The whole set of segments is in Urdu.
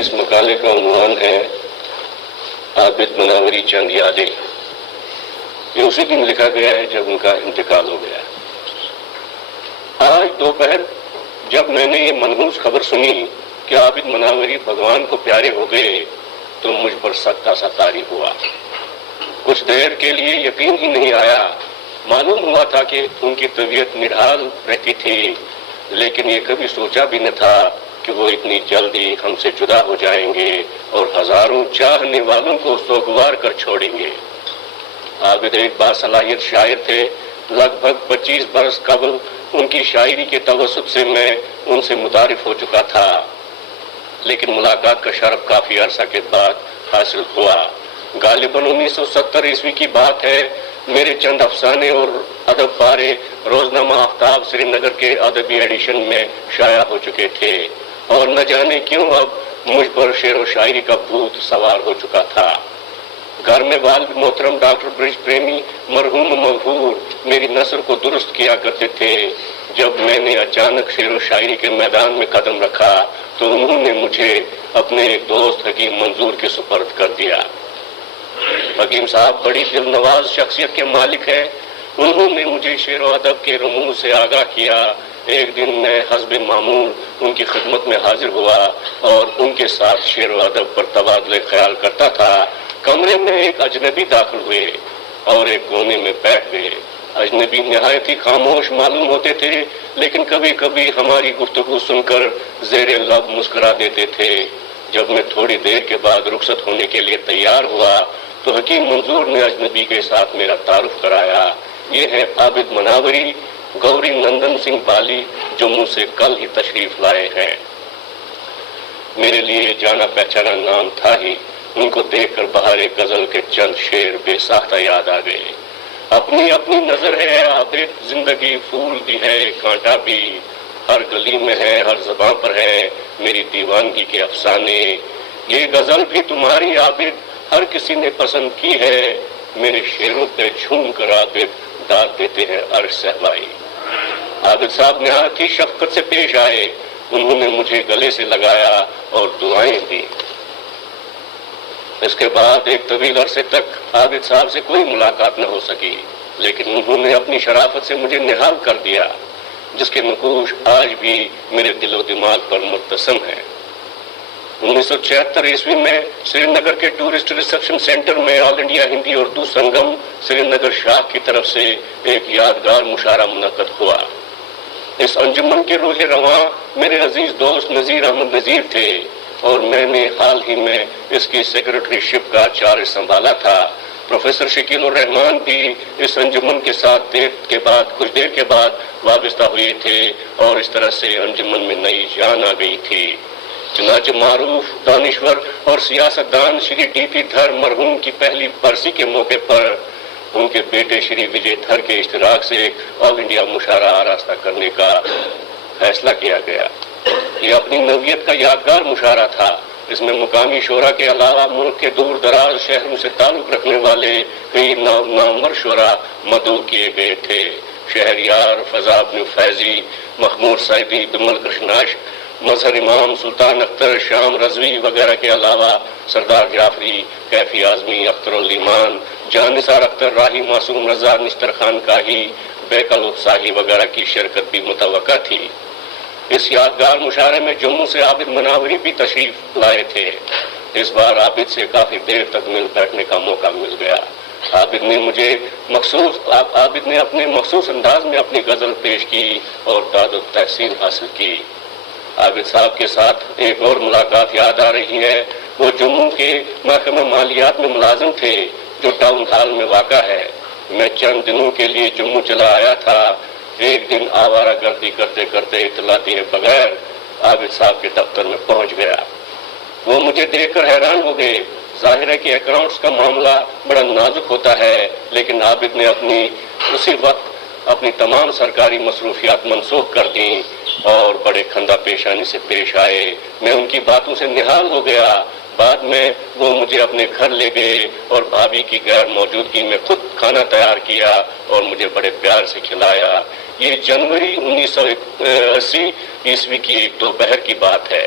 اس مقالے کا عنوان ہے عابد مناوری چند یادیں۔ یہ اسی دن لکھا گیا ہے جب ان کا انتقال ہو گیا۔ آج دوپہر جب میں نے یہ منحوس خبر سنی کہ عابد مناوری بھگوان کو پیارے ہو گئے تو مجھ پر سکتا سا طاری ہوا۔ کچھ دیر کے لیے یقین ہی نہیں آیا۔ معلوم ہوا تھا کہ ان کی طبیعت نڈھال رہتی تھی، لیکن یہ کبھی سوچا بھی نہ تھا کہ وہ اتنی جلدی ہم سے جدا ہو جائیں گے اور ہزاروں چاہنے والوں کو سوگوار کر چھوڑیں گے۔ عابد ایک باصلاحیت شاعر تھے۔ لگ بھگ 25 برس قبل ان کی شاعری کے توسط سے میں ان سے متعارف ہو چکا تھا، لیکن ملاقات کا شرف کافی عرصہ کے بعد حاصل ہوا۔ غالباً 1970 عیسوی کی بات ہے۔ میرے چند افسانے اور ادب پارے روزنامہ آفتاب سری نگر کے ادبی ایڈیشن میں شائع ہو چکے تھے، اور نہ جانے کیوں اب مجھ پر شعر و شاعری کا بھوت سوار ہو چکا تھا۔ گھر میں والد محترم ڈاکٹر برج پریمی مرحوم مغفور میری نثر کو درست کیا کرتے تھے۔ جب میں نے اچانک شعر و شاعری کے میدان میں قدم رکھا تو انہوں نے مجھے اپنے ایک دوست حکیم منظور کے سپرد کر دیا۔ حکیم صاحب بڑی دل نواز شخصیت کے مالک ہیں۔ انہوں نے مجھے شعر و ادب کے رموز سے آگاہ کیا۔ ایک دن میں حسب معمول ان کی خدمت میں حاضر ہوا اور ان کے ساتھ شعر و ادب پر تبادلہ خیال کرتا تھا۔ کمرے میں ایک اجنبی داخل ہوئے اور ایک کونے میں بیٹھ گئے۔ اجنبی نہایت ہی خاموش معلوم ہوتے تھے، لیکن کبھی کبھی ہماری گفتگو سن کر زیر لب مسکرا دیتے تھے۔ جب میں تھوڑی دیر کے بعد رخصت ہونے کے لیے تیار ہوا تو حکیم منظور نے اجنبی کے ساتھ میرا تعارف کرایا۔ یہ ہے عابد مناوری گوری نندن سنگھ بالی، جموں سے کل ہی تشریف لائے ہیں۔ میرے لیے جانا پہچانا نام تھا ہی۔ ان کو دیکھ کر بہار غزل کے چند شعر بے ساختہ یاد آ گئے۔ اپنی اپنی نظر ہے عابد، زندگی پھول بھی ہے کانٹا بھی، ہر گلی میں ہے ہر زباں پر ہے میری دیوانگی کے افسانے۔ یہ غزل بھی تمہاری عابد، ہر کسی نے پسند کی ہے، میرے شعروں پہ جھوم کر عابد ڈال دیتے ہیں عرش صحبائی۔ عابد صاحب نہایت ہی شفقت سے پیش آئے۔ انہوں نے مجھے گلے سے لگایا اور دعائیں دی۔ اس کے بعد ایک طویل عرصے تک عابد صاحب سے کوئی ملاقات نہ ہو سکی، لیکن انہوں نے اپنی شرافت سے مجھے نہال کر دیا، جس کے نقوش آج بھی میرے دل و دماغ پر مرتسم ہیں۔ 1976 عیسوی میں سری نگر کے ٹورسٹ ریسیپشن سینٹر میں آل انڈیا ہندی اردو سنگم سری نگر شاخ کی طرف سے ایک یادگار مشاعرہ منعقد ہوا۔ اس انجمن کے روح رواں میرے عزیز دوست نذیر احمد نذیر تھے، اور میں نے حال ہی میں اس کی سیکرٹری شپ کا چارج سنبھالا تھا۔ پروفیسر شکیل الرحمان بھی اس انجمن کے ساتھ کچھ دیر کے بعد وابستہ ہوئے تھے، اور اس طرح سے انجمن میں نئی جان آ گئی تھی۔ چنانچہ معروف دانشور اور سیاست دان شری ڈی پی دھر مرحوم کی پہلی برسی کے موقع پر ان کے بیٹے شری وجے دھر کے اشتراک سے ایک آل انڈیا مشاعرہ آراستہ کرنے کا فیصلہ کیا گیا۔ یہ اپنی نوعیت کا یادگار مشاعرہ تھا۔ اس میں مقامی شعراء کے علاوہ ملک کے دور دراز شہروں سے تعلق رکھنے والے کئی نامور شعراء مدعو کیے گئے تھے۔ شہریار، فضا بن فیضی، محمود صاحبی، بمل کرشناش، مظہر امام، سلطان اختر، شام رضوی وغیرہ کے علاوہ سردار جعفری، کیفی اعظمی، اختر الایمان، جہاں نثار اختر، راہی معصوم رضا، نشتر خان کاہی، بیکل اتساہی وغیرہ کی شرکت بھی متوقع تھی۔ اس یادگار مشاعرے میں جموں سے عابد مناوری بھی تشریف لائے تھے۔ اس بار عابد سے کافی دیر تک مل بیٹھنے کا موقع مل گیا۔ عابد نے اپنے مخصوص انداز میں اپنی غزل پیش کی اور داد و تحسین حاصل کی۔ عابد صاحب کے ساتھ ایک اور ملاقات یاد آ رہی ہے۔ وہ جموں کے محکمہ مالیات میں ملازم تھے، جو ٹاؤن ہال میں واقع ہے۔ میں چند دنوں کے لیے جموں چلا آیا تھا۔ ایک دن آوارہ گردی کرتے کرتے اطلاع دیے بغیر عابد صاحب کے دفتر میں پہنچ گیا۔ وہ مجھے دیکھ کر حیران ہو گئے۔ ظاہر ہے کہ اکاؤنٹس کا معاملہ بڑا نازک ہوتا ہے، لیکن عابد نے اسی وقت اپنی تمام سرکاری مصروفیات منسوخ کر دیں اور بڑے کھندہ پیشانی سے پیش آئے۔ میں ان کی باتوں سے نہال ہو گیا۔ بعد میں وہ مجھے اپنے گھر لے گئے اور بھابھی کی غیر موجودگی میں خود کھانا تیار کیا اور مجھے بڑے پیار سے کھلایا۔ یہ جنوری 1980 عیسوی کی ایک دوپہر کی بات ہے۔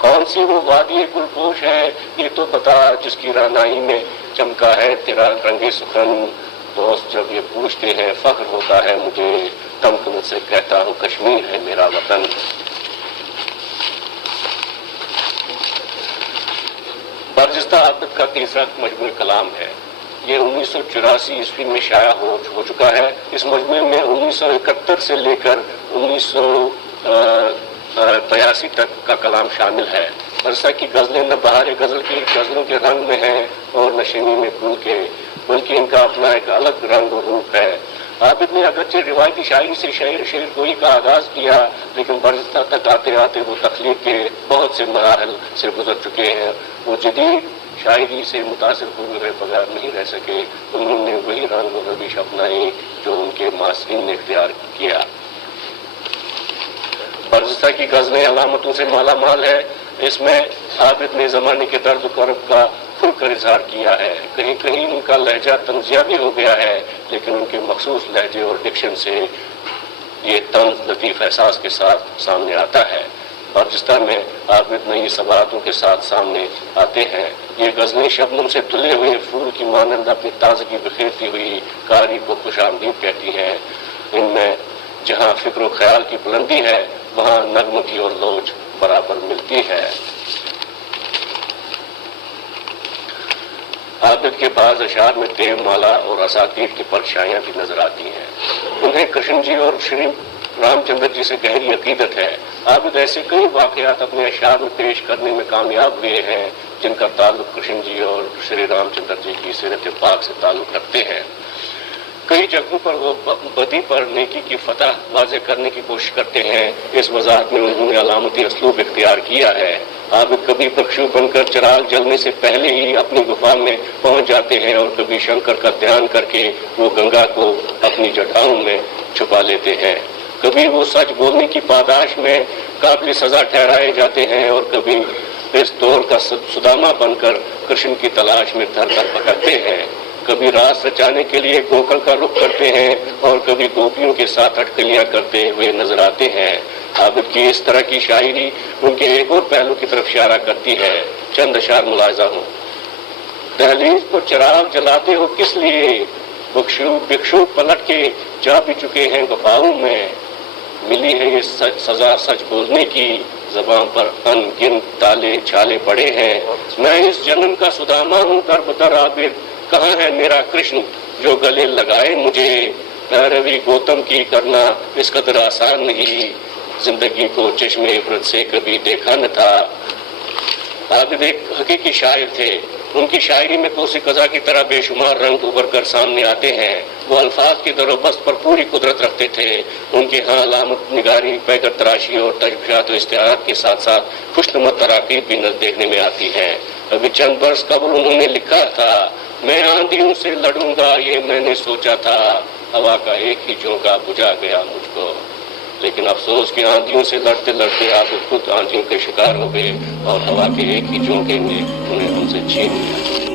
کون سی وہ وادی گلپوش ہے یہ تو بتا جس کی رعنائی میں چمکا ہے تیرا رنگ سخن. دوست جب یہ پوچھتے ہیں فخر ہوتا ہے مجھے، تمکن سے کہتا ہوں کشمیر ہے میرا وطن. برجستہ عابد کا تیسرا مجموعہ کلام ہے. یہ 1984 عیسوی میں شائع ہو چکا ہے. اس مجموعے میں 1971 سے لے کر 1983 تک کا کلام شامل ہے. برجستہ کی غزلیں نہ بہار غزل کی غزلوں کے رنگ میں ہیں اور نہ شیمی میں پھول کے، بلکہ ان کا اپنا ایک الگ رنگ اور روپ ہے. عابد نے اگرچہ روایتی شاعری سے شعر گوئی کا آغاز کیا، لیکن برجستہ تک آتے آتے وہ تخلیق کے بہت سے مراحل سے گزر چکے ہیں. وہ جدید شاعری سے متاثر ہوئے بغیر نہیں رہ سکے. انہوں نے وہی رنگ و روش اپنائی جو ان کے معاصرین نے اختیار کیا. برجستہ کی غزلیں علامتوں سے مالا مال ہے. اس میں عابد نے زمانے کے درد و کرب کا کھل کر اظہار کیا ہے. کہیں کہیں ان کا لہجہ طنزیہ بھی ہو گیا ہے، لیکن ان کے مخصوص لہجے اور ڈکشن سے یہ طنز لطیف احساس کے ساتھ سامنے آتا ہے. برجستہ میں عابد نئی سباعتوں کے ساتھ سامنے آتے ہیں. یہ غزلیں شبنم سے دھلے ہوئے پھول کی مانند اپنی تازگی بکھیرتی ہوئی قاری کو خوش آمدید کہتی ہیں. ان میں جہاں فکر و خیال کی بلندی ہے وہاں نغمگی اور لوچ برابر ملتی ہے. عابد کے بعض اشعار میں دیو مالا اور اساطیر کی پرچھائیاں بھی نظر آتی ہیں. انہیں کرشن جی اور شری رام چندر جی سے گہری عقیدت ہے. عابد ایسے کئی واقعات اپنے اشعار میں پیش کرنے میں کامیاب ہوئے ہیں جن کا تعلق کرشن جی اور شری رام چندر جی کی سیرت پاک سے تعلق رکھتے ہیں. کئی جگہوں پر وہ بدی پر نیکی کی فتح واضح کرنے کی کوشش کرتے ہیں. اس وضاحت میں انہوں نے علامتی اسلوب اختیار کیا ہے. عابد کبھی بخشو بن کر چراغ جلنے سے پہلے ہی اپنی غفا میں پہنچ جاتے ہیں اور کبھی شنکر کا دھیان کر کے وہ گنگا کو اپنی جٹاؤں میں چھپا لیتے ہیں. کبھی وہ سچ بولنے کی پاداش میں قابل سزا ٹھہرائے جاتے ہیں اور کبھی اس دور کا سدامہ بن کر کرشن کی تلاش میں تھر تھر بھٹکتے ہیں. کبھی راس رچانے کے لیے گوکل کا رخ کرتے ہیں اور کبھی گوپیوں کے ساتھ اٹکلیاں کرتے ہوئے نظر آتے ہیں. عابد کی اس طرح کی شاعری ان کے ایک اور پہلو کی طرف اشارہ کرتی ہے. چند اشعار ملاحظہ ہوں. دہلیز پر چراغ جلاتے ہو کس لیے، بکشو پلٹ کے جا بھی چکے ہیں گفاؤں میں. ملی ہے یہ سزا سچ بولنے کی، زبان پر ان گن تالے چھالے پڑے ہیں. میں اس جنم کا سدامہ ہوں در بدر عابد، کہاں ہے میرا کرشن جو گلے لگائے مجھے. پیروی گوتم کی کرنا اس قدر آسان نہیں، زندگی کو چشم عبرت سے کبھی دیکھا نہ تھا. عابد ایک حقیقی شاعر تھے. ان کی شاعری میں کوسی قضا کی طرح بے شمار رنگ ابھر کر سامنے آتے ہیں. وہ الفاظ کی در و بست پر پوری قدرت رکھتے تھے. ان کے ہاں علامت نگاری، پیکر تراشی اور تشبیہات و استعارات کے ساتھ ساتھ خوشنما تراکیب بھی دیکھنے میں آتی ہیں. ابھی چند برس قبل انہوں نے لکھا تھا، میں آندھیوں سے لڑوں گا یہ میں نے سوچا تھا، ہوا کا ایک ہی جھونکا بجھا گیا مجھ کو. لیکن افسوس کہ آندھیوں سے لڑتے لڑتے آپ خود آندھیوں کے شکار ہو گئے اور ہوا کے ایک ہی جھونکے نے انہیں ہم سے چھین لیا.